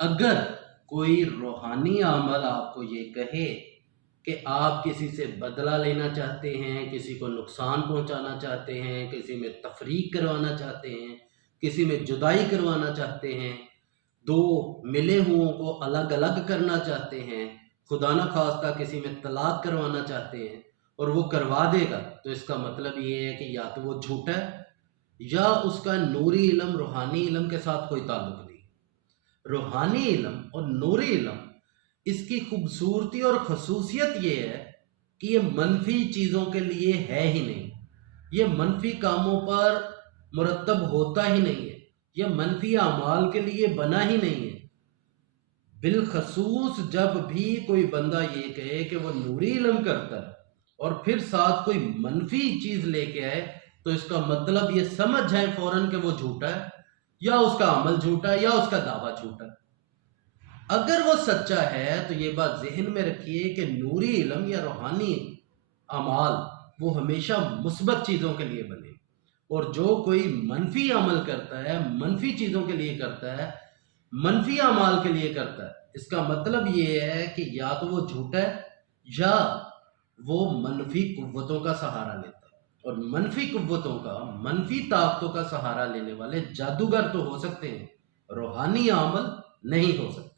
اگر کوئی روحانی عمل آپ کو یہ کہے کہ آپ کسی سے بدلہ لینا چاہتے ہیں، کسی کو نقصان پہنچانا چاہتے ہیں، کسی میں تفریق کروانا چاہتے ہیں، کسی میں جدائی کروانا چاہتے ہیں، دو ملے ہوں کو الگ الگ کرنا چاہتے ہیں، خدا نہ خواستہ کسی میں طلاق کروانا چاہتے ہیں اور وہ کروا دے گا، تو اس کا مطلب یہ ہے کہ یا تو وہ جھوٹا ہے یا اس کا نوری علم روحانی علم کے ساتھ کوئی تعلق نہیں۔ روحانی علم اور نوری علم، اس کی خوبصورتی اور خصوصیت یہ ہے کہ یہ منفی چیزوں کے لیے ہے ہی نہیں، یہ منفی کاموں پر مرتب ہوتا ہی نہیں ہے، یہ منفی اعمال کے لیے بنا ہی نہیں ہے۔ بالخصوص جب بھی کوئی بندہ یہ کہے کہ وہ نوری علم کرتا ہے اور پھر ساتھ کوئی منفی چیز لے کے آئے، تو اس کا مطلب یہ سمجھ جائیں فوراً کہ وہ جھوٹا ہے، یا اس کا عمل جھوٹا ہے یا اس کا دعویٰ جھوٹا ہے۔ اگر وہ سچا ہے تو یہ بات ذہن میں رکھیے کہ نوری علم یا روحانی اعمال وہ ہمیشہ مثبت چیزوں کے لیے بنے، اور جو کوئی منفی عمل کرتا ہے، منفی چیزوں کے لیے کرتا ہے، منفی اعمال کے لیے کرتا ہے، اس کا مطلب یہ ہے کہ یا تو وہ جھوٹا ہے یا وہ منفی قوتوں کا سہارا لیتا ہے، اور منفی قوتوں کا، منفی طاقتوں کا سہارا لینے والے جادوگر تو ہو سکتے ہیں، روحانی عمل نہیں ہو سکتے۔